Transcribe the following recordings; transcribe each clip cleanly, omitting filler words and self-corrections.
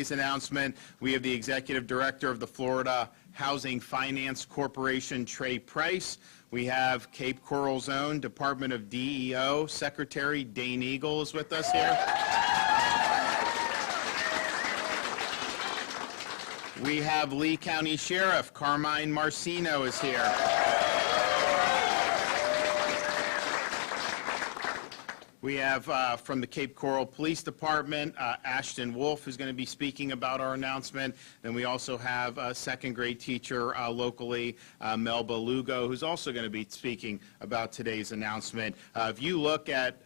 today's announcement, we have the Executive Director of the Florida Housing Finance Corporation, Trey Price. We have Cape Coral Zone Department of DEO Secretary Dane Eagle is with us here. We have Lee County Sheriff Carmine Marcino is here. We have from the Cape Coral Police Department, Ashton Wolf is going to be speaking about our announcement. Then we also have a second grade teacher locally, Melba Lugo, who's also going to be speaking about today's announcement. If you look at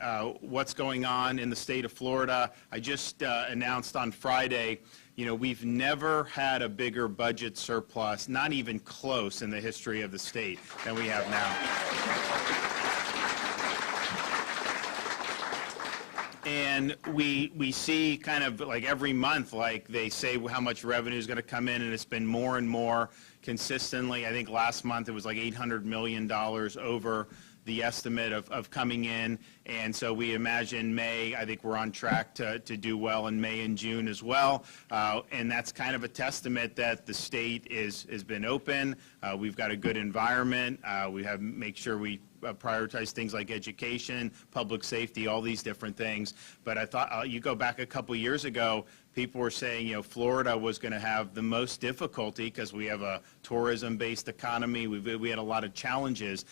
what's going on in the state of Florida, I just announced on Friday, you know, we've never had a bigger budget surplus, not even close in the history of the state than we have now. And we see kind of like every month, like they say how much revenue is going to come in, and it's been more and more consistently. I think last month it was like $800 million over the estimate of coming in, and so we imagine May, I think we're on track to do well in May and June as well, and that's kind of a testament that the state has been open, we've got a good environment, we have make sure we prioritize things like education, public safety, all these different things. But I thought you go back a couple years ago, people were saying, you know, Florida was going to have the most difficulty because we have a tourism-based economy. We had a lot of challenges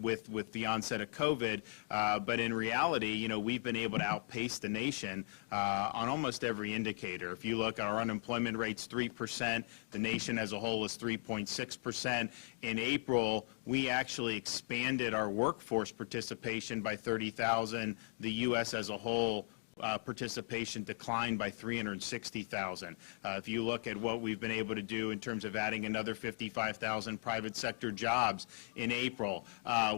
with the onset of COVID. But in reality, you know, we've been able to outpace the nation on almost every indicator. If you look, our unemployment rate's 3%. The nation as a whole is 3.6%. In April, we actually expanded our workforce participation by 30,000. The U.S. as a whole participation declined by 360,000. If you look at what we've been able to do in terms of adding another 55,000 private sector jobs in April,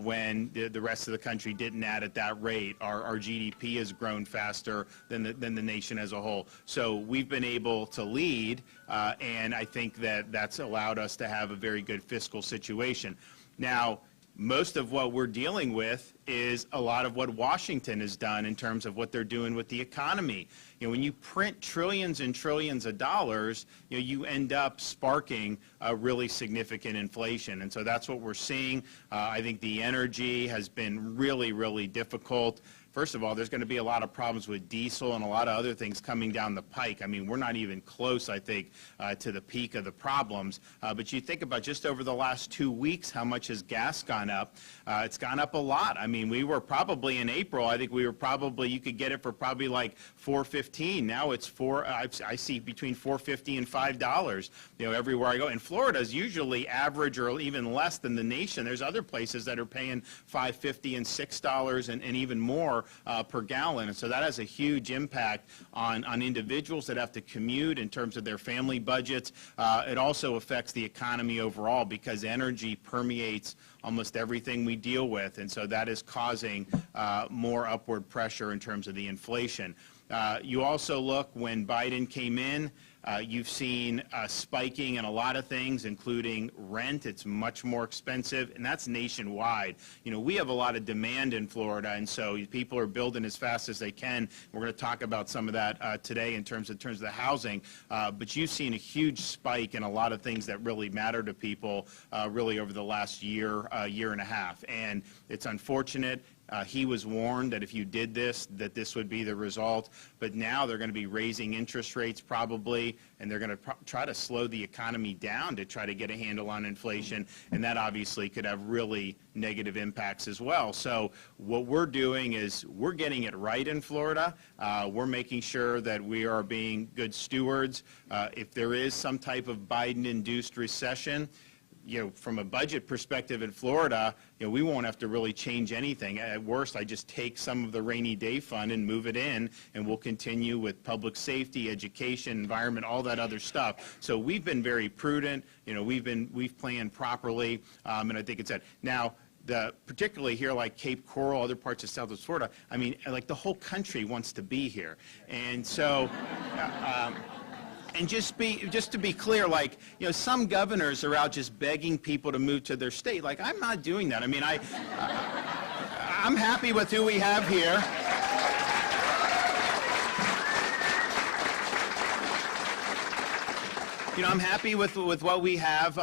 when the rest of the country didn't add at that rate, our GDP has grown faster than the nation as a whole. So we've been able to lead, and I think that that's allowed us to have a very good fiscal situation. Now, most of what we're dealing with is a lot of what Washington has done in terms of what they're doing with the economy. You know, when you print trillions and trillions of dollars, you know, you end up sparking a really significant inflation. And so that's what we're seeing. I think the energy has been really, really difficult. First of all, there's going to be a lot of problems with diesel and a lot of other things coming down the pike. I mean, we're not even close, I think, to the peak of the problems. But you think about just over the last 2 weeks, how much has gas gone up? It's gone up a lot. I mean, we were probably in April, I think we were probably, you could get it for probably like $4.15. Now it's I see between $4.50 and $5, you know, everywhere I go. And Florida is usually average or even less than the nation. There's other places that are paying $5.50 and $6 and even more per gallon, and so that has a huge impact on individuals that have to commute in terms of their family budgets. It also affects the economy overall because energy permeates almost everything we deal with, and so that is causing more upward pressure in terms of the inflation. You also look, when Biden came in, you've seen spiking in a lot of things, including rent. It's much more expensive, and that's nationwide. You know, we have a lot of demand in Florida, and so people are building as fast as they can. We're going to talk about some of that today in terms of the housing. But you've seen a huge spike in a lot of things that really matter to people really over the last year, year and a half. And it's unfortunate. He was warned that if you did this, that this would be the result. But now they're going to be raising interest rates probably, and they're going to try to slow the economy down to try to get a handle on inflation. And that obviously could have really negative impacts as well. So what we're doing is we're getting it right in Florida. We're making sure that we are being good stewards. If there is some type of Biden-induced recession, you know, from a budget perspective in Florida, you know, we won't have to really change anything. At worst, I just take some of the rainy day fund and move it in, and we'll continue with public safety, education, environment, all that other stuff. So we've been very prudent. You know, we've planned properly, and I think it's that. Now, particularly here like Cape Coral, other parts of Southwest Florida, I mean, like the whole country wants to be here. And so, and just to be clear, like, you know, some governors are out just begging people to move to their state. Like, I'm not doing that. I mean, I'm happy with who we have here. I'm happy with what we have,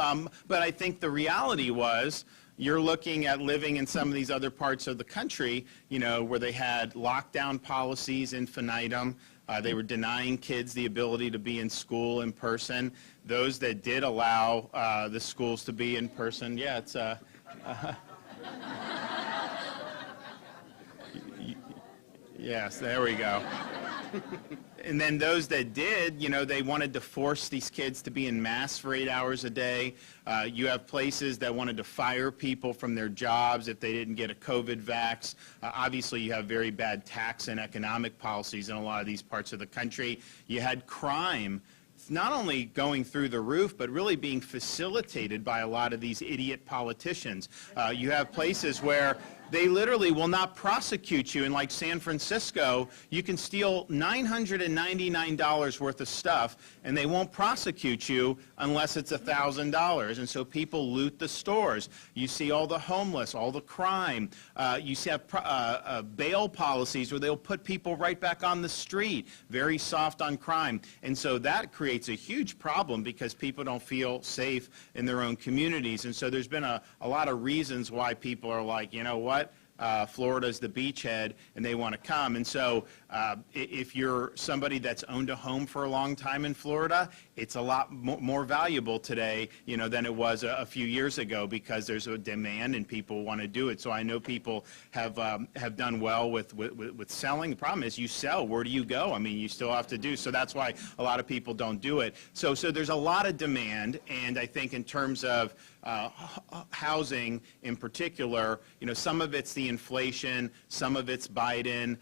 but I think the reality was you're looking at living in some of these other parts of the country, where they had lockdown policies infinitum. They were denying kids the ability to be in school in person. Those that did allow the schools to be in person, yeah, it's yes, there we go. And then those that did, they wanted to force these kids to be in masks for 8 hours a day. You have places that wanted to fire people from their jobs if they didn't get a COVID vax. Obviously, you have very bad tax and economic policies in a lot of these parts of the country. You had crime not only going through the roof, but really being facilitated by a lot of these idiot politicians. You have places where they literally will not prosecute you. In like San Francisco, you can steal $999 worth of stuff, and they won't prosecute you unless it's $1,000. And so people loot the stores. You see all the homeless, all the crime. You see bail policies where they'll put people right back on the street, very soft on crime. And so that creates a huge problem because people don't feel safe in their own communities. And so there's been a lot of reasons why people are like, you know what? Florida's the beachhead, and they want to come. And so if you're somebody that's owned a home for a long time in Florida, it's a lot more valuable today, than it was a few years ago because there's a demand and people want to do it. So I know people have done well with selling. The problem is you sell. Where do you go? I mean, you still have to do. So that's why a lot of people don't do it. So there's a lot of demand, and I think in terms of housing in particular, some of it's the inflation, some of it's Biden.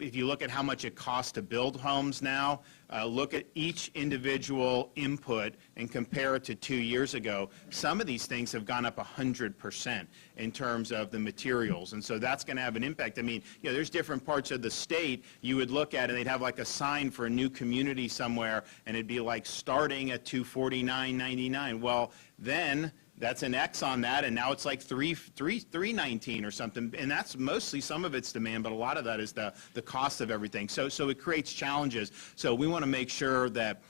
If you look at how much it costs to build homes now, look at each individual input and compare it to 2 years ago. Some of these things have gone up 100% in terms of the materials, and so that's going to have an impact. I mean, there's different parts of the state you would look at, and they'd have like a sign for a new community somewhere, and it'd be like starting at $249.99. Well, then that's an X on that, and now it's like $319 or something, and that's mostly, some of it's demand, but a lot of that is the cost of everything. So it creates challenges. So we want to make sure that,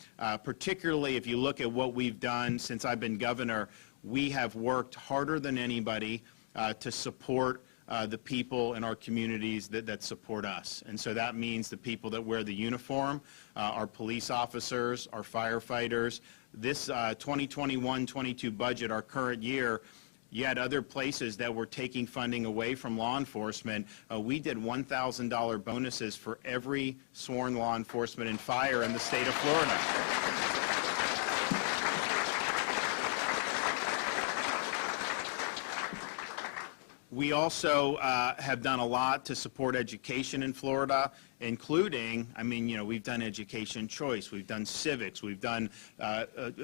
particularly if you look at what we've done since I've been governor, we have worked harder than anybody to support the people in our communities that support us. And so that means the people that wear the uniform, our police officers, our firefighters. This 2021-22 budget, our current year, you had other places that were taking funding away from law enforcement. We did $1,000 bonuses for every sworn law enforcement and fire in the state of Florida. We also have done a lot to support education in Florida, including, we've done education choice, we've done civics, we've done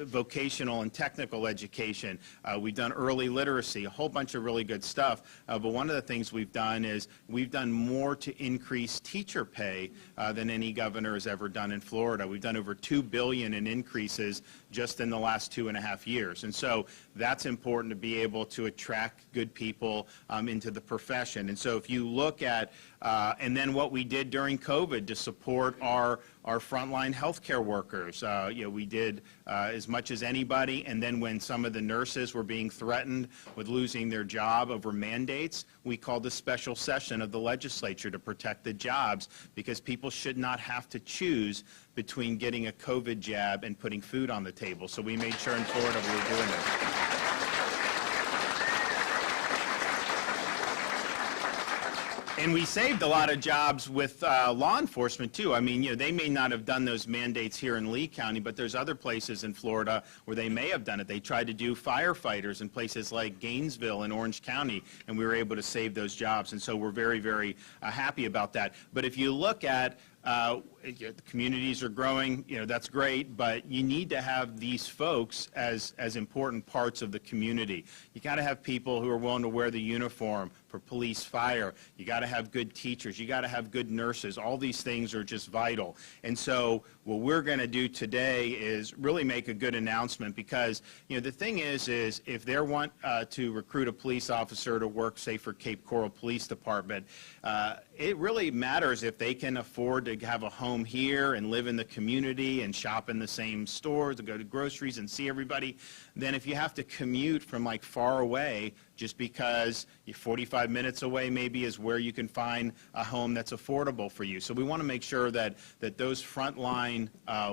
vocational and technical education, we've done early literacy, a whole bunch of really good stuff. But one of the things we've done is we've done more to increase teacher pay than any governor has ever done in Florida. We've done over $2 billion in increases just in the last 2.5 years. And so that's important to be able to attract good people into the profession. And so if you look at, and then what we did during COVID to support our frontline healthcare workers, we did as much as anybody. And then when some of the nurses were being threatened with losing their job over mandates, we called a special session of the legislature to protect the jobs, because people should not have to choose between getting a COVID jab and putting food on the table. So we made sure in Florida we were doing it. And we saved a lot of jobs with law enforcement, too. They may not have done those mandates here in Lee County, but there's other places in Florida where they may have done it. They tried to do firefighters in places like Gainesville and Orange County, and we were able to save those jobs. And so we're very, very happy about that. But if you look at the communities are growing, that's great, but you need to have these folks as important parts of the community. You got to have people who are willing to wear the uniform for police, fire. You got to have good teachers. You got to have good nurses. All these things are just vital. And so what we're going to do today is really make a good announcement, because the thing is if they want to recruit a police officer to work, say, for Cape Coral Police Department, it really matters if they can afford to have a home home here and live in the community and shop in the same stores and go to groceries and see everybody than if you have to commute from like far away just because you're 45 minutes away maybe is where you can find a home that's affordable for you. So we want to make sure that those frontline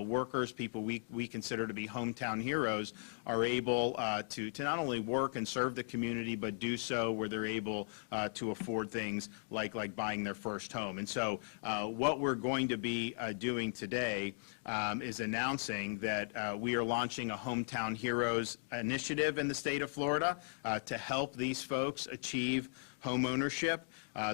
workers, people we consider to be hometown heroes, are able to not only work and serve the community, but do so where they're able to afford things like buying their first home. And so what we're going to be doing today is announcing that we are launching a Hometown Heroes initiative in the state of Florida to help these folks achieve home ownership.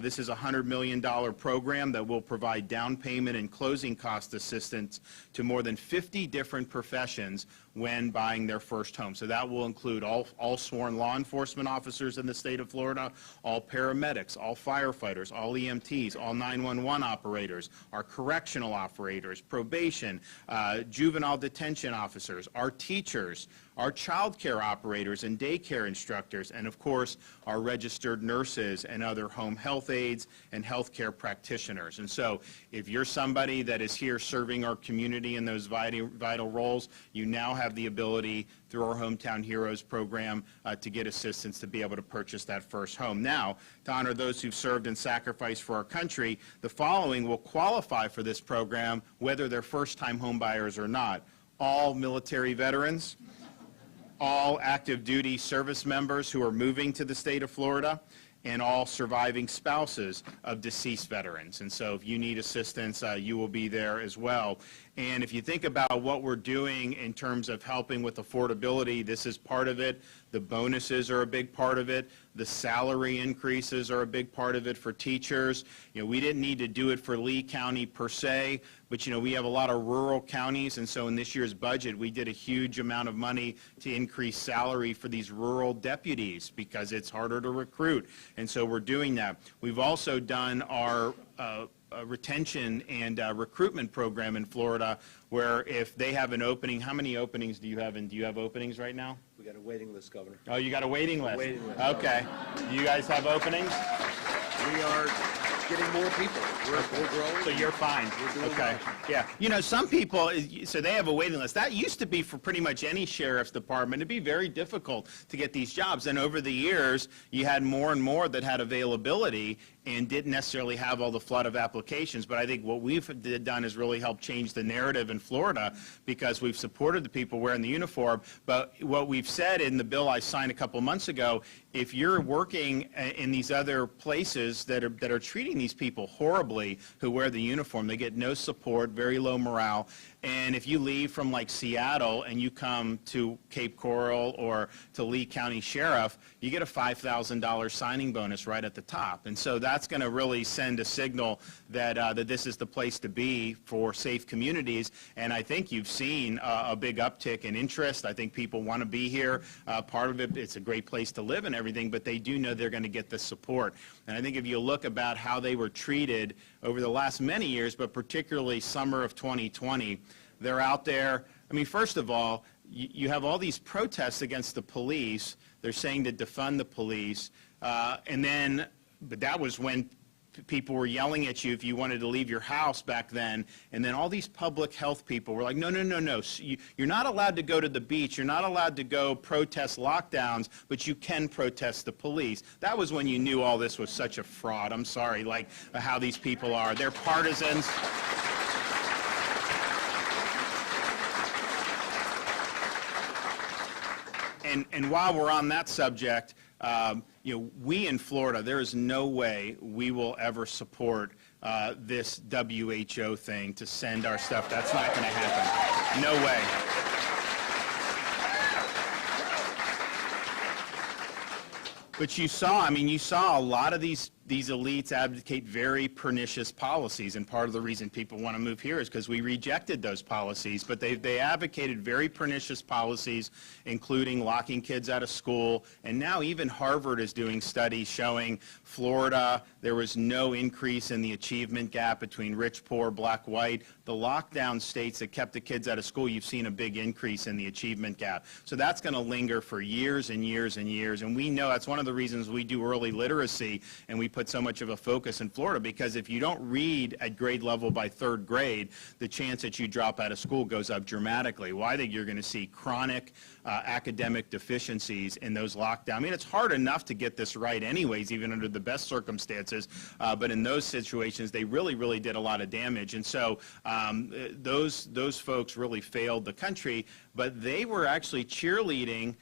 This is a $100 million program that will provide down payment and closing cost assistance to more than 50 different professions when buying their first home. So that will include all sworn law enforcement officers in the state of Florida, all paramedics, all firefighters, all EMTs, all 911 operators, our correctional operators, probation, juvenile detention officers, our teachers, our child care operators and daycare instructors, and of course our registered nurses and other home health aides and healthcare practitioners. And so if you're somebody that is here serving our community in those vital roles, you now have the ability through our Hometown Heroes program to get assistance to be able to purchase that first home. Now, to honor those who've served and sacrificed for our country, the following will qualify for this program whether they're first-time home buyers or not. All military veterans, all active duty service members who are moving to the state of Florida, and all surviving spouses of deceased veterans. And so if you need assistance, you will be there as well. And if you think about what we're doing in terms of helping with affordability, this is part of it. The bonuses are a big part of it. The salary increases are a big part of it for teachers. You know, we didn't need to do it for Lee County per se, but you know, we have a lot of rural counties, and so in this year's budget, we did a huge amount of money to increase salary for these rural deputies because it's harder to recruit, and so we're doing that. We've also done our retention and recruitment program in Florida, where if they have an opening, how many openings do you have, and do you have openings right now? We got a waiting list, Governor. Oh, you got a waiting list? Waiting list. Okay. Do you guys have openings? We are getting more people. We're growing. So you're fine. We're doing Okay. well. Yeah. You know, some people, so they have a waiting list. That used to be for pretty much any sheriff's department. It'd be very difficult to get these jobs. And over the years, you had more and more that had availability and didn't necessarily have all the flood of applications. But I think what we've done is really help change the narrative in Florida because we've supported the people wearing the uniform. But what we've said in the bill I signed a couple months ago, if you're working in these other places that are treating these people horribly who wear the uniform, they get no support, very low morale. And if you leave from like Seattle and you come to Cape Coral or to Lee County Sheriff, you get a $5,000 signing bonus right at the top. And so that's going to really send a signal that that this is the place to be for safe communities. And I think you've seen a big uptick in interest. I think people want to be here. Part of it, it's a great place to live and everything, but they do know they're going to get the support. And I think if you look about how they were treated over the last many years, but particularly summer of 2020, they're out there. I mean, first of all, you have all these protests against the police. They're saying to defund the police. But that was when people were yelling at you if you wanted to leave your house back then. And then all these public health people were like, no, no, no, no. You're not allowed to go to the beach. You're not allowed to go protest lockdowns, but you can protest the police. That was when you knew all this was such a fraud. I'm sorry, like how these people are. They're partisans. And while we're on that subject, you know, we in Florida, there is no way we will ever support this WHO thing to send our stuff. That's not going to happen. No way. But you saw a lot of these elites advocate very pernicious policies, and part of the reason people want to move here is because we rejected those policies. But they advocated very pernicious policies, including locking kids out of school. And now even Harvard is doing studies showing Florida, there was no increase in the achievement gap between rich, poor, black, white. The lockdown states that kept the kids out of school, you've seen a big increase in the achievement gap. So that's going to linger for years and years and years. And we know that's one of the reasons we do early literacy, and we put so much of a focus in Florida, because if you don't read at grade level by third grade, the chance that you drop out of school goes up dramatically. Well, I think you're going to see chronic academic deficiencies in those lockdowns. I mean, it's hard enough to get this right anyways, even under the best circumstances, but in those situations, they really did a lot of damage. And so those folks really failed the country, but they were actually cheerleading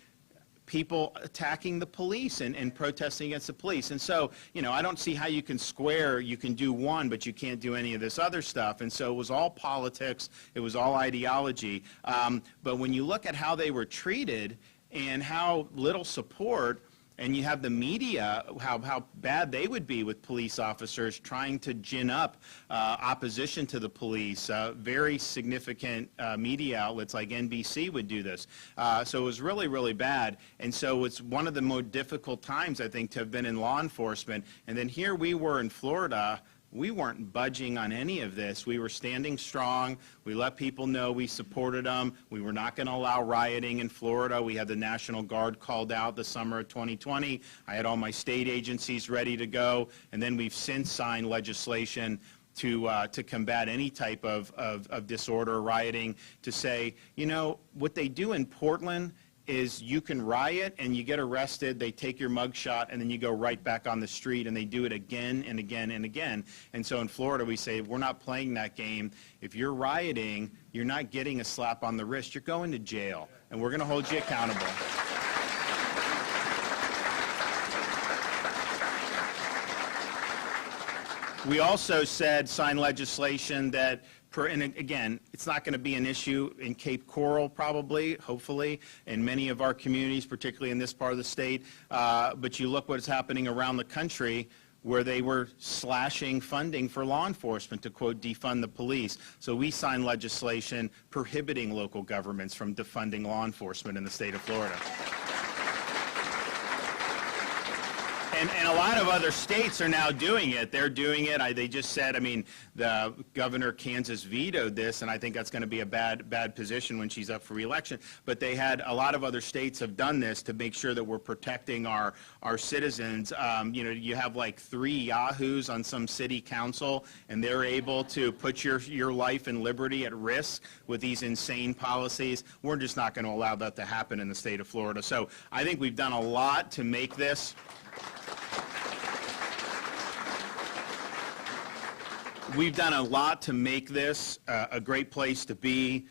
people attacking the police and protesting against the police. And so, you know, I don't see how you can square, you can do one, but you can't do any of this other stuff. And so it was all politics, it was all ideology. But when you look at how they were treated and how little support, and you have the media, how bad they would be with police officers trying to gin up opposition to the police. Very significant media outlets like NBC would do this. So it was really bad. And so it's one of the more difficult times, I think, to have been in law enforcement. And then here we were in Florida. We weren't budging on any of this. We were standing strong. We let people know we supported them. We were not going to allow rioting in Florida. We had the National Guard called out the summer of 2020. I had all my state agencies ready to go. And then we've since signed legislation to combat any type of disorder or rioting, to say, you know, what they do in Portland is you can riot and you get arrested, they take your mugshot, and then you go right back on the street, and they do it again and again and again. And so in Florida, we say, we're not playing that game. If you're rioting, you're not getting a slap on the wrist, you're going to jail, and we're going to hold you accountable. We also signed legislation that, and again, it's not going to be an issue in Cape Coral probably, hopefully, in many of our communities, particularly in this part of the state. But you look what's happening around the country, where they were slashing funding for law enforcement to, quote, defund the police. So we signed legislation prohibiting local governments from defunding law enforcement in the state of Florida. And a lot of other states are now doing it. They're doing it. They just said, I mean, the governor of Kansas vetoed this, and I think that's going to be a bad position when she's up for re-election. But they had, a lot of other states have done this to make sure that we're protecting our citizens. You know, you have like 3 yahoos on some city council, and they're able to put your life and liberty at risk with these insane policies. We're just not going to allow that to happen in the state of Florida. So I think we've done a lot to make this a great place to be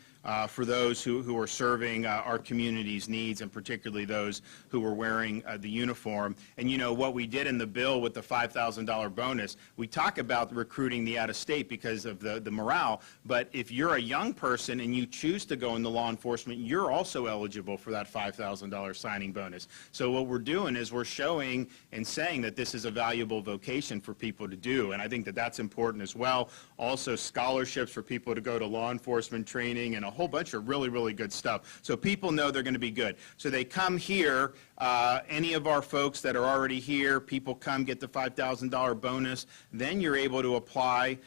for those who are serving our community's needs, and particularly those who are wearing the uniform. And you know, what we did in the bill with the $5,000 bonus, we talk about recruiting the out-of-state because of the morale, but if you're a young person and you choose to go into law enforcement, you're also eligible for that $5,000 signing bonus. So what we're doing is we're showing and saying that this is a valuable vocation for people to do, and I think that that's important as well. Also, scholarships for people to go to law enforcement training, and a whole bunch of really good stuff. So people know they're going to be good. So they come here, any of our folks that are already here, people come get the $5,000 bonus. Then you're able to apply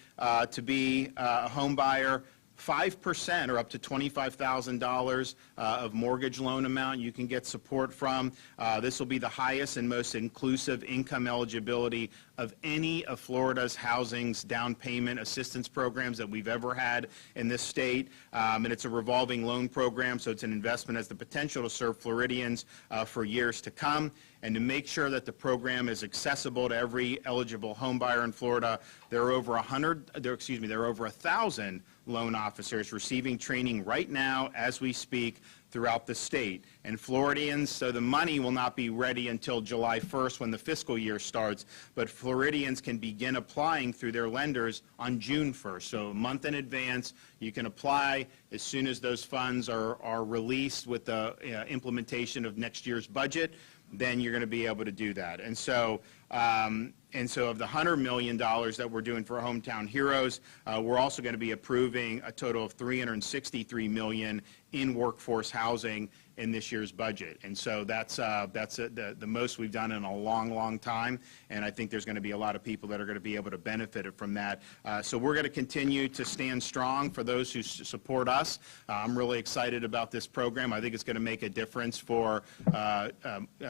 to be a home buyer. 5% or up to $25,000 of mortgage loan amount you can get support from. This will be the highest and most inclusive income eligibility of any of Florida's housing's down payment assistance programs that we've ever had in this state. And it's a revolving loan program, so it's an investment has the potential to serve Floridians for years to come. And to make sure that the program is accessible to every eligible home buyer in Florida, there are over 1,000 loan officers receiving training right now as we speak throughout the state. And Floridians, so the money will not be ready until July 1st when the fiscal year starts, but Floridians can begin applying through their lenders on June 1st. So a month in advance, you can apply as soon as those funds are released with the implementation of next year's budget. Then you're going to be able to do that. And so of the $100 million that we're doing for Hometown Heroes, we're also going to be approving a total of $363 million in workforce housing in this year's budget. And so that's the most we've done in a long time, and I think there's going to be a lot of people that are going to be able to benefit from that. So we're going to continue to stand strong for those who support us. I'm really excited about this program. I think it's going to make a difference for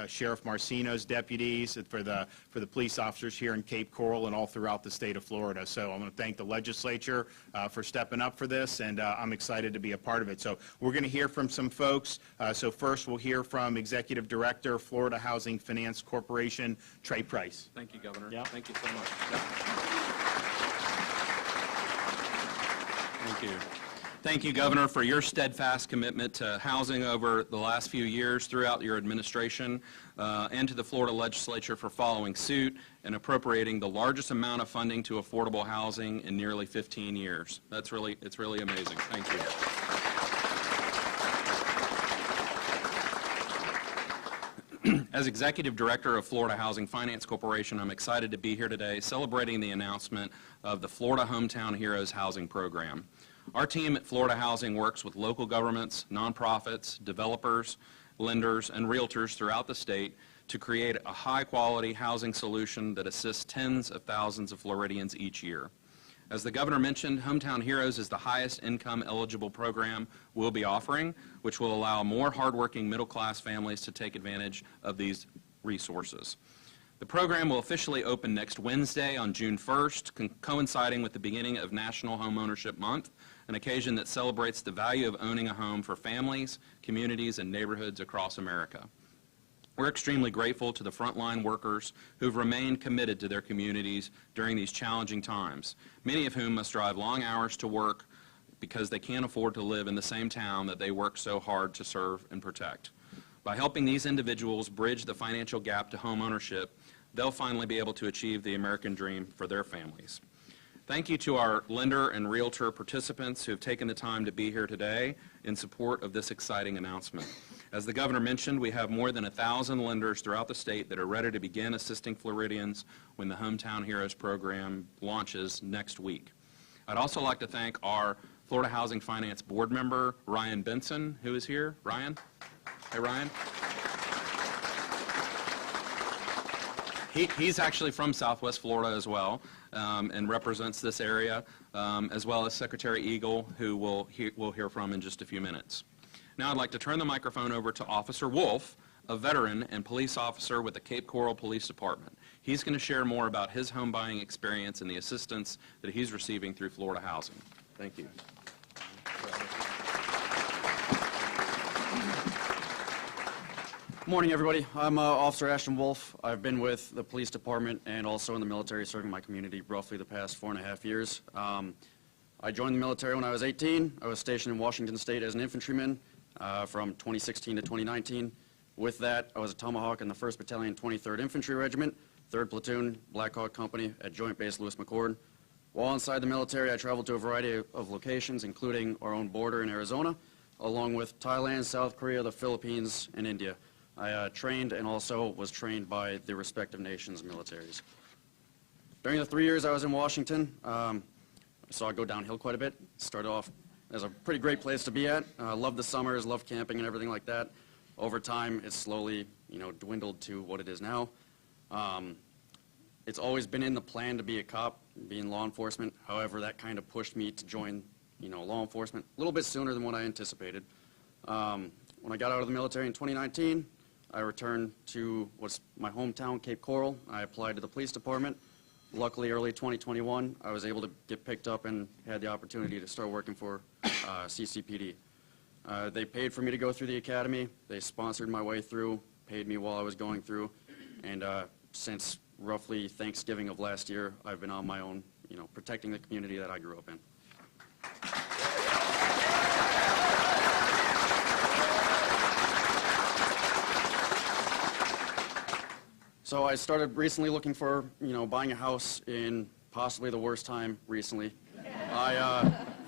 Sheriff Marcino's deputies, for for the police officers here in Cape Coral and all throughout the state of Florida. So I want to thank the legislature for stepping up for this, and I'm excited to be a part of it. So we're going to hear from some folks. So first we'll hear from Executive Director, Florida Housing Finance Corporation, Trey Price. Thank you, Governor. Yeah. Thank you so much. Thank you. Thank you, Governor, for your steadfast commitment to housing over the last few years throughout your administration, and to the Florida legislature for following suit and appropriating the largest amount of funding to affordable housing in nearly 15 years. It's really amazing. Thank you. As Executive Director of Florida Housing Finance Corporation, I'm excited to be here today celebrating the announcement of the Florida Hometown Heroes Housing Program. Our team at Florida Housing works with local governments, nonprofits, developers, lenders, and realtors throughout the state to create a high-quality housing solution that assists tens of thousands of Floridians each year. As the Governor mentioned, Hometown Heroes is the highest income eligible program we'll be offering, which will allow more hardworking middle-class families to take advantage of these resources. The program will officially open next Wednesday on June 1st, coinciding with the beginning of National Homeownership Month, an occasion that celebrates the value of owning a home for families, communities, and neighborhoods across America. We're extremely grateful to the frontline workers who've remained committed to their communities during these challenging times, many of whom must drive long hours to work because they can't afford to live in the same town that they work so hard to serve and protect. By helping these individuals bridge the financial gap to home ownership, they'll finally be able to achieve the American dream for their families. Thank you to our lender and realtor participants who have taken the time to be here today in support of this exciting announcement. As the Governor mentioned, we have more than 1,000 lenders throughout the state that are ready to begin assisting Floridians when the Hometown Heroes program launches next week. I'd also like to thank our Florida Housing Finance Board member, Ryan Benson, who is here. Ryan? Hey, Ryan. He's actually from Southwest Florida as well, and represents this area, as well as Secretary Eagle, who we'll hear from in just a few minutes. Now I'd like to turn the microphone over to Officer Wolf, a veteran and police officer with the Cape Coral Police Department. He's going to share more about his home buying experience and the assistance that he's receiving through Florida Housing. Thank you. Good morning, everybody. I'm Officer Ashton Wolf. I've been with the police department and also in the military serving my community roughly the past 4.5 years. I joined the military when I was 18. I was stationed in Washington State as an infantryman from 2016 to 2019. With that, I was a Tomahawk in the 1st Battalion, 23rd Infantry Regiment, 3rd Platoon, Black Hawk Company at Joint Base Lewis McChord. While inside the military, I traveled to a variety of locations, including our own border in Arizona, along with Thailand, South Korea, the Philippines, and India. I trained and also was trained by the respective nations' militaries. During the 3 years I was in Washington, I saw it go downhill quite a bit. Started off as a pretty great place to be at. Loved the summers, loved camping and everything like that. Over time, it's slowly, dwindled to what it is now. It's always been in the plan to be a cop, be in law enforcement. However, that kind of pushed me to join, law enforcement a little bit sooner than what I anticipated. When I got out of the military in 2019, I returned to what's my hometown, Cape Coral. I applied to the police department. Luckily, early 2021, I was able to get picked up and had the opportunity to start working for CCPD. They paid for me to go through the academy. They sponsored my way through, paid me while I was going through, and since roughly Thanksgiving of last year, I've been on my own, protecting the community that I grew up in. So I started recently looking for, buying a house in possibly the worst time recently.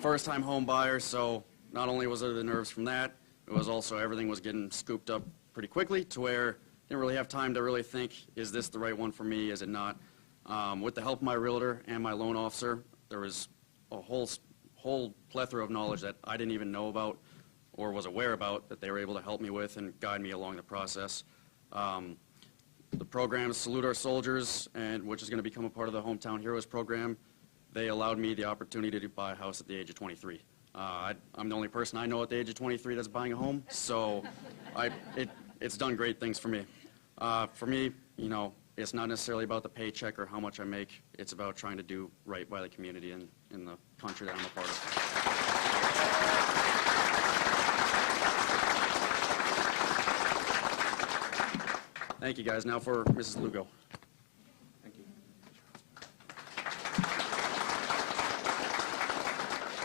First-time home buyer, so not only was it the nerves from that, it was also everything was getting scooped up pretty quickly to where I didn't really have time to really think, is this the right one for me, is it not? With the help of my realtor and my loan officer, there was a whole plethora of knowledge that I didn't even know about or was aware about that they were able to help me with and guide me along the process. The program, Salute Our Soldiers, which is going to become a part of the Hometown Heroes program, they allowed me the opportunity to buy a house at the age of 23. I'm the only person I know at the age of 23 that's buying a home, so it's done great things for me. For me, It's not necessarily about the paycheck or how much I make. It's about trying to do right by the community and in the country that I'm a part of. Thank you, guys. Now for Mrs. Lugo.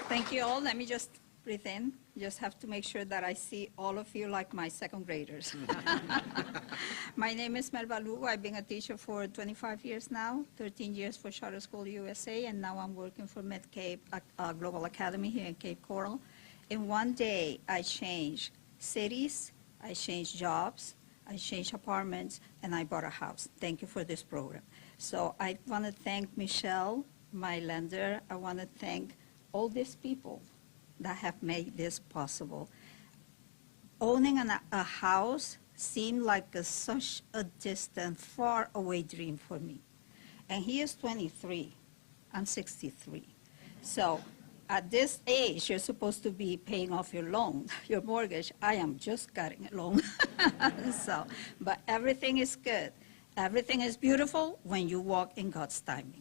Thank you all. Let me just breathe in. Just have to make sure that I see all of you like my second graders. My name is Melba Lugo. I've been a teacher for 25 years now, 13 years for Charter School USA, and now I'm working for Mid-Cape Global Academy here in Cape Coral. In one day, I changed cities, I changed jobs, I changed apartments, and I bought a house. Thank you for this program. So I want to thank Michelle, my lender. I want to thank all these people that have made this possible. Owning a house seemed like such a distant, far away dream for me. And he is 23, I'm 63. So at this age, you're supposed to be paying off your loan, your mortgage. I am just getting a loan. So, but everything is good. Everything is beautiful when you walk in God's timing.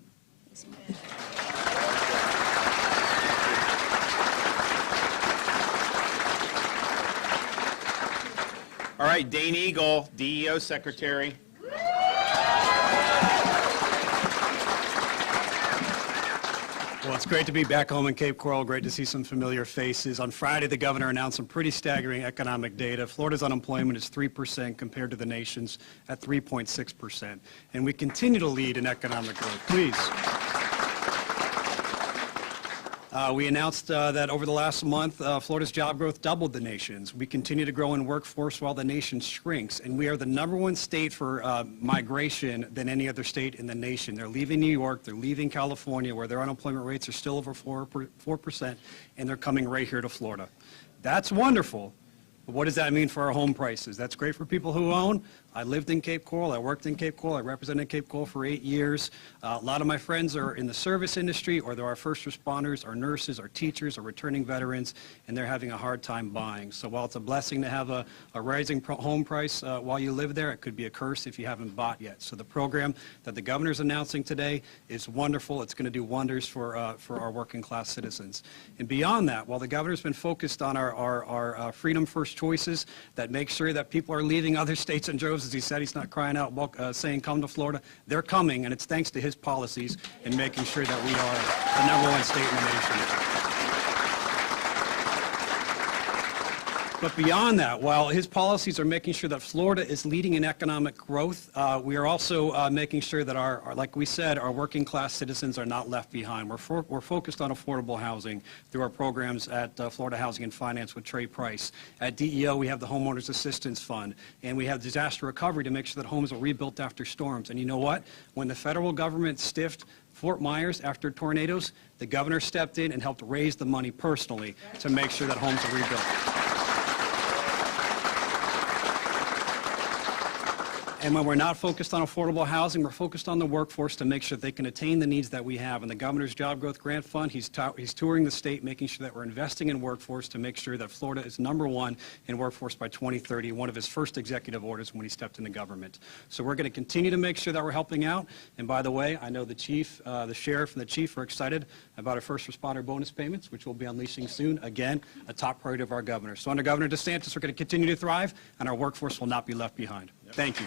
All right, Dane Eagle, DEO Secretary. Well, it's great to be back home in Cape Coral. Great to see some familiar faces. On Friday, the governor announced some pretty staggering economic data. Florida's unemployment is 3% compared to the nation's at 3.6%. And we continue to lead in economic growth. Please. We announced that over the last month, Florida's job growth doubled the nation's. We continue to grow in workforce while the nation shrinks, and we are the #1 state for migration than any other state in the nation. They're leaving New York, they're leaving California, where their unemployment rates are still over 4%, and they're coming right here to Florida. That's wonderful. But what does that mean for our home prices? That's great for people who own. I lived in Cape Coral. I worked in Cape Coral. I represented Cape Coral for 8 years. A lot of my friends are in the service industry, or they're our first responders, our nurses, our teachers, our returning veterans, and they're having a hard time buying. So while it's a blessing to have a rising home price while you live there, it could be a curse if you haven't bought yet. So the program that the governor's announcing today is wonderful. It's going to do wonders for our working class citizens. And beyond that, while the governor's been focused on our freedom first choices that make sure that people are leaving other states in droves, as he said, he's not crying out saying come to Florida. They're coming, and it's thanks to his policies in making sure that we are the #1 state in the nation. But beyond that, while his policies are making sure that Florida is leading in economic growth, we are also making sure that like we said, our working class citizens are not left behind. We're focused on affordable housing through our programs at Florida Housing and Finance with Trey Price. At DEO, we have the Homeowners Assistance Fund, and we have disaster recovery to make sure that homes are rebuilt after storms. And you know what? When the federal government stiffed Fort Myers after tornadoes, the governor stepped in and helped raise the money personally to make sure that homes are rebuilt. And when we're not focused on affordable housing, we're focused on the workforce to make sure that they can attain the needs that we have. And the governor's Job Growth Grant Fund, he's touring the state, making sure that we're investing in workforce to make sure that Florida is #1 in workforce by 2030, one of his first executive orders when he stepped into government. So we're going to continue to make sure that we're helping out. And by the way, I know the chief, the sheriff, and the chief are excited about our first responder bonus payments, which we'll be unleashing soon. Again, a top priority of our governor. So under Governor DeSantis, we're going to continue to thrive, and our workforce will not be left behind. Thank you.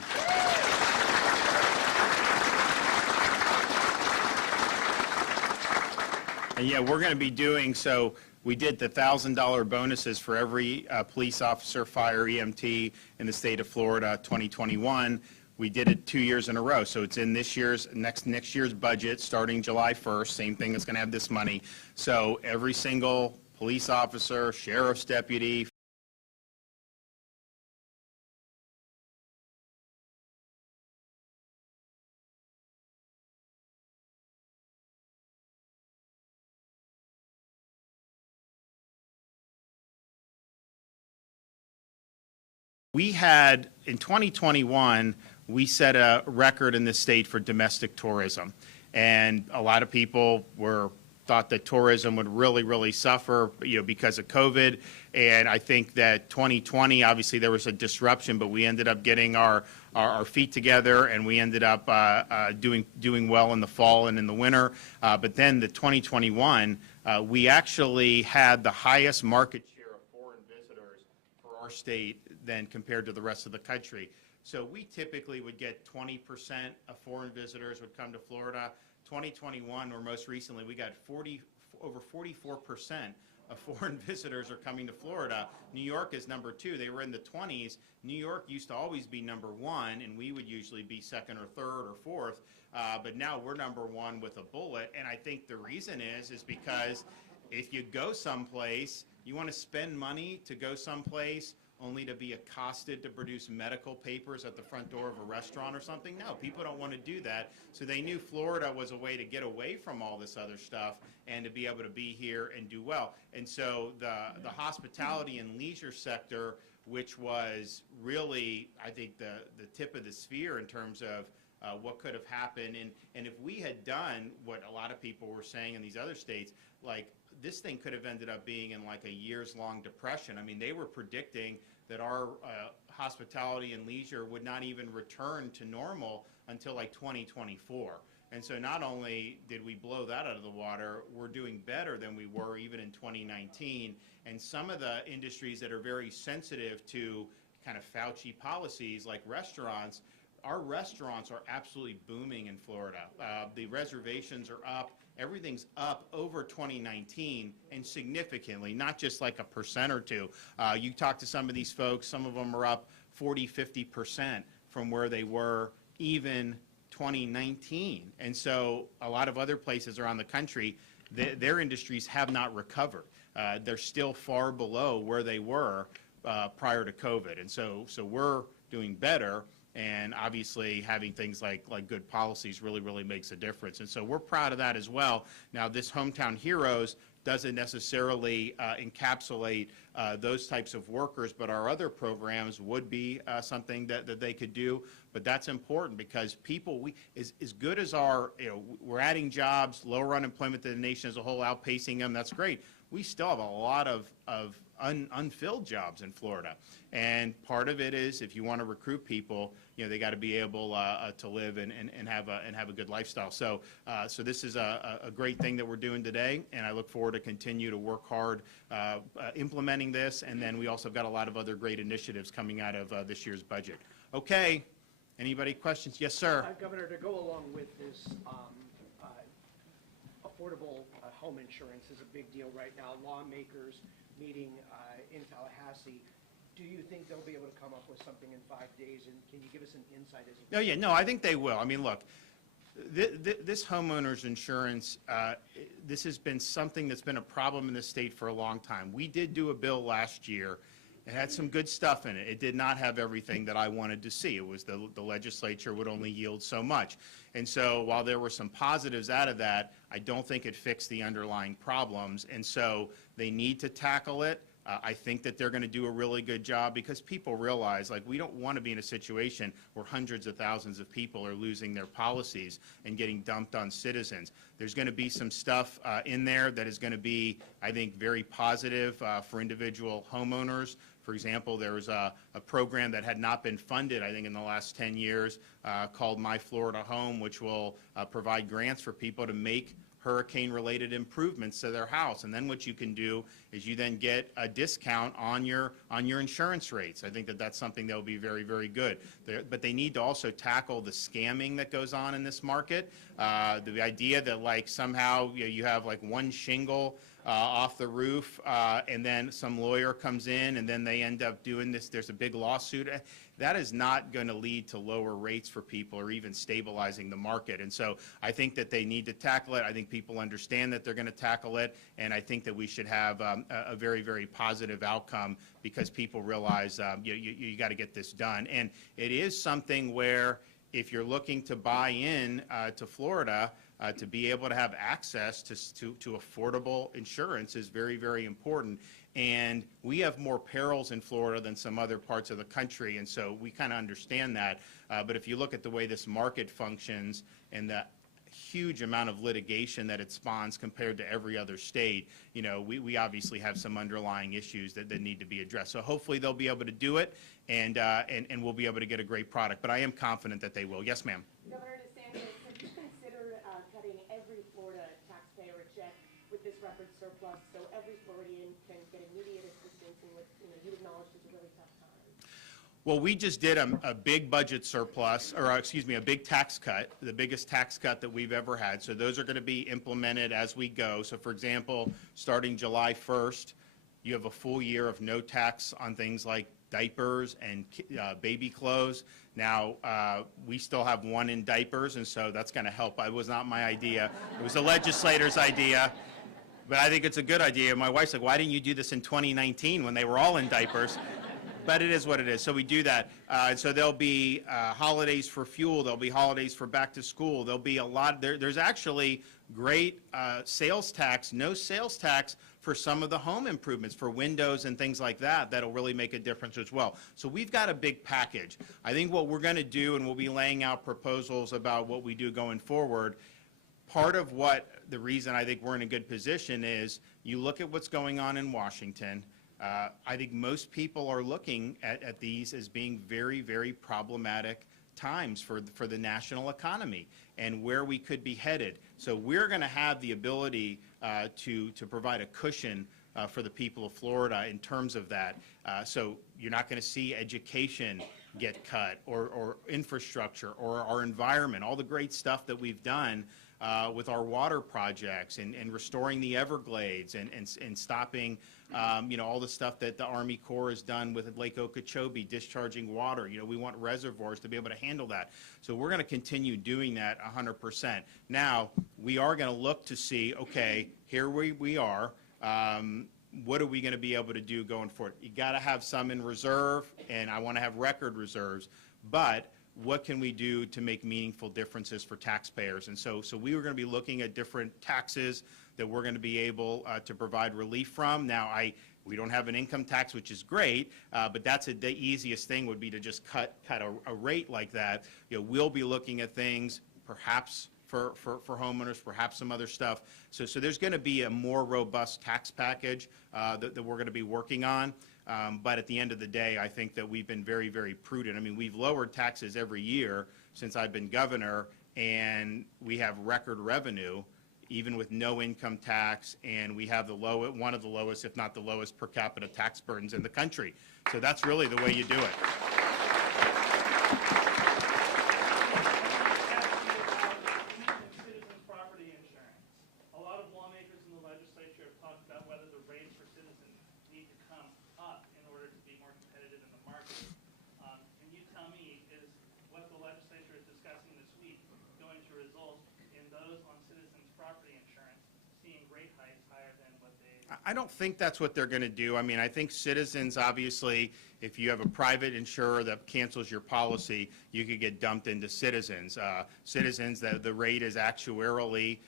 And yeah, we're going to be doing, so we did the $1,000 bonuses for every police officer, fire, EMT in the state of Florida 2021. We did it 2 years in a row. So it's in this year's, next year's budget starting July 1st. Same thing that's going to have this money. So every single police officer, sheriff's deputy, we had, in 2021, we set a record in the state for domestic tourism. And a lot of people thought that tourism would really, really suffer, because of COVID. And I think that 2020, obviously there was a disruption, but we ended up getting our feet together, and we ended up doing well in the fall and in the winter. But then the 2021, we actually had the highest market share of foreign visitors for our state than compared to the rest of the country. So we typically would get 20% of foreign visitors would come to Florida. 2021, or most recently, we got over 44% of foreign visitors are coming to Florida. New York is number 2. They were in the 20s. New York used to always be number 1, and we would usually be second or third or fourth. But now we're number 1 with a bullet. And I think the reason is because if you go someplace, you want to spend money to go someplace only to be accosted to produce medical papers at the front door of a restaurant or something? No, people don't want to do that. So they knew Florida was a way to get away from all this other stuff and to be able to be here and do well. And so the hospitality and leisure sector, which was really, I think, the tip of the sphere in terms of what could have happened. And if we had done what a lot of people were saying in these other states, like, this thing could have ended up being in like a years-long depression. I mean, they were predicting that our hospitality and leisure would not even return to normal until like 2024. And so not only did we blow that out of the water, we're doing better than we were even in 2019. And some of the industries that are very sensitive to kind of Fauci policies, like restaurants, our restaurants are absolutely booming in Florida. The reservations are up. Everything's up over 2019 and significantly, not just like 1% or 2%. You talk to some of these folks, some of them are up 40, 50% from where they were even 2019. And so a lot of other places around the country, their industries have not recovered. They're still far below where they were prior to COVID. And so we're doing better. And obviously having things like good policies really makes a difference. And so we're proud of that as well. Now, this Hometown Heroes doesn't necessarily encapsulate those types of workers, but our other programs would be something that they could do. But that's important because people, as good as we're adding jobs, lower unemployment than the nation as a whole, outpacing them, that's great. We still have a lot of unfilled jobs in Florida. And part of it is, if you want to recruit people, they got to be able to live and have a good lifestyle. So this is a great thing that we're doing today, and I look forward to continue to work hard implementing this. And then we also got a lot of other great initiatives coming out of this year's budget. Okay, anybody questions? Yes, sir. Governor, to go along with this, affordable home insurance is a big deal right now. Lawmakers meeting in Tallahassee. Do you think they'll be able to come up with something in 5 days? And can you give us an insight as to... Oh, yeah, no, I think they will. I mean, look, this homeowners insurance, this has been something that's been a problem in the state for a long time. We did do a bill last year. It had some good stuff in it. It did not have everything that I wanted to see. It was the legislature would only yield so much. And so while there were some positives out of that, I don't think it fixed the underlying problems. And so they need to tackle it. I think that they're going to do a really good job because people realize, like, we don't want to be in a situation where hundreds of thousands of people are losing their policies and getting dumped on citizens. There's going to be some stuff in there that is going to be, I think, very positive for individual homeowners. For example, there was a program that had not been funded, I think, in the last 10 years called My Florida Home, which will provide grants for people to make hurricane-related improvements to their house. And then what you can do is you then get a discount on your insurance rates. I think that that's something that will be very good. But they need to also tackle the scamming that goes on in this market. The idea that, like, somehow you have like one shingle off the roof and then some lawyer comes in and then they end up doing this, there's a big lawsuit. That is not going to lead to lower rates for people or even stabilizing the market. And so I think that they need to tackle it. I think people understand that they're going to tackle it. And I think that we should have a very positive outcome because people realize you got to get this done. And it is something where if you're looking to buy in to Florida, to be able to have access to affordable insurance is very important. And we have more perils in Florida than some other parts of the country, and so we kind of understand that. But if you look at the way this market functions and the huge amount of litigation that it spawns compared to every other state, you know, we obviously have some underlying issues that need to be addressed. So hopefully they'll be able to do it, and we'll be able to get a great product. But I am confident that they will. Yes, ma'am. Governor DeSantis, have you considered cutting every Florida taxpayer a check with this record surplus so every Floridian can get immediate assistance in what you acknowledged is a really tough time? Well, we just did a big budget surplus, or excuse me, a big tax cut, the biggest tax cut that we've ever had. So those are going to be implemented as we go. So for example, starting July 1st, you have a full year of no tax on things like diapers and baby clothes. Now, we still have one in diapers, and so that's going to help. It was not my idea. It was the legislator's idea. But I think it's a good idea. My wife's like, why didn't you do this in 2019 when they were all in diapers? But it is what it is. So we do that. So there'll be holidays for fuel. There'll be holidays for back to school. There'll be a lot. There's actually great sales tax, no sales tax for some of the home improvements, for windows and things like that. That'll really make a difference as well. So we've got a big package. I think what we're going to do, and we'll be laying out proposals about what we do going forward. Part of what the reason I think we're in a good position is you look at what's going on in Washington. I think most people are looking at these as being very, very problematic times for the national economy and where we could be headed. So we're going to have the ability to provide a cushion for the people of Florida in terms of that. So you're not going to see education get cut, or infrastructure, or our environment, all the great stuff that we've done with our water projects and restoring the Everglades and stopping all the stuff that the Army Corps has done with Lake Okeechobee, discharging water. We want reservoirs to be able to handle that. So we're going to continue doing that 100%. Now, we are going to look to see, okay, here we are. What are we going to be able to do going forward? You got to have some in reserve, and I want to have record reserves, but what can we do to make meaningful differences for taxpayers? And so we were going to be looking at different taxes that we're going to be able to provide relief from. Now, we don't have an income tax, which is great, but that's the easiest thing would be to just cut a rate like that. We'll be looking at things perhaps for homeowners, perhaps some other stuff. So there's going to be a more robust tax package that we're going to be working on. But at the end of the day, I think that we've been very, very prudent. I mean, we've lowered taxes every year since I've been governor, and we have record revenue, even with no income tax, and we have one of the lowest, if not the lowest, per capita tax burdens in the country. So that's really the way you do it. I don't think that's what they're going to do. I mean, I think Citizens, obviously, if you have a private insurer that cancels your policy, you could get dumped into Citizens. Citizens, the rate is actuarially,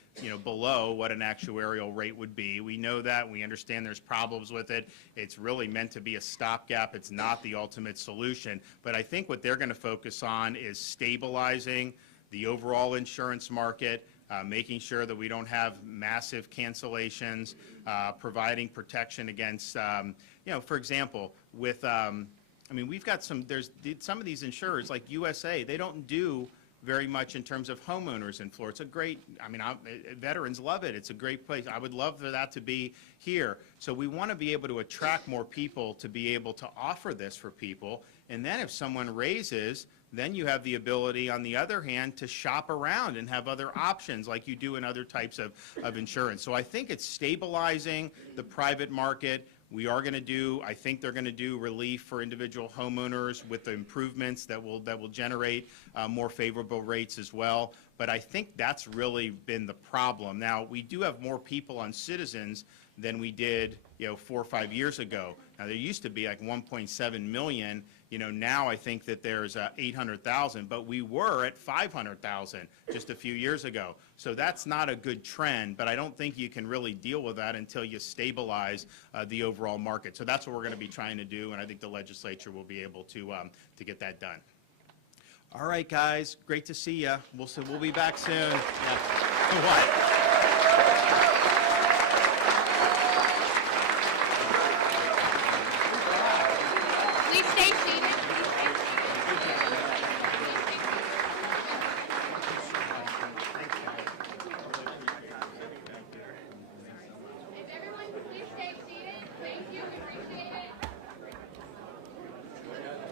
below what an actuarial rate would be. We know that. We understand there's problems with it. It's really meant to be a stopgap. It's not the ultimate solution. But I think what they're going to focus on is stabilizing the overall insurance market, making sure that we don't have massive cancellations, providing protection against, for example, with, we've got some of these insurers like USA, they don't do very much in terms of homeowners in Florida. It's a great, veterans love it. It's a great place. I would love for that to be here. So we want to be able to attract more people to be able to offer this for people. And then if someone raises, then you have the ability, on the other hand, to shop around and have other options like you do in other types of insurance. So I think it's stabilizing the private market. I think they're going to do relief for individual homeowners with the improvements that will generate more favorable rates as well. But I think that's really been the problem. Now, we do have more people on Citizens than we did, 4 or 5 years ago. Now, there used to be like 1.7 million. Now I think that there's 800,000, but we were at 500,000 just a few years ago. So that's not a good trend, but I don't think you can really deal with that until you stabilize the overall market. So that's what we're going to be trying to do, and I think the legislature will be able to get that done. All right, guys, great to see you. We'll be back soon. Yeah. What? Please stay seated.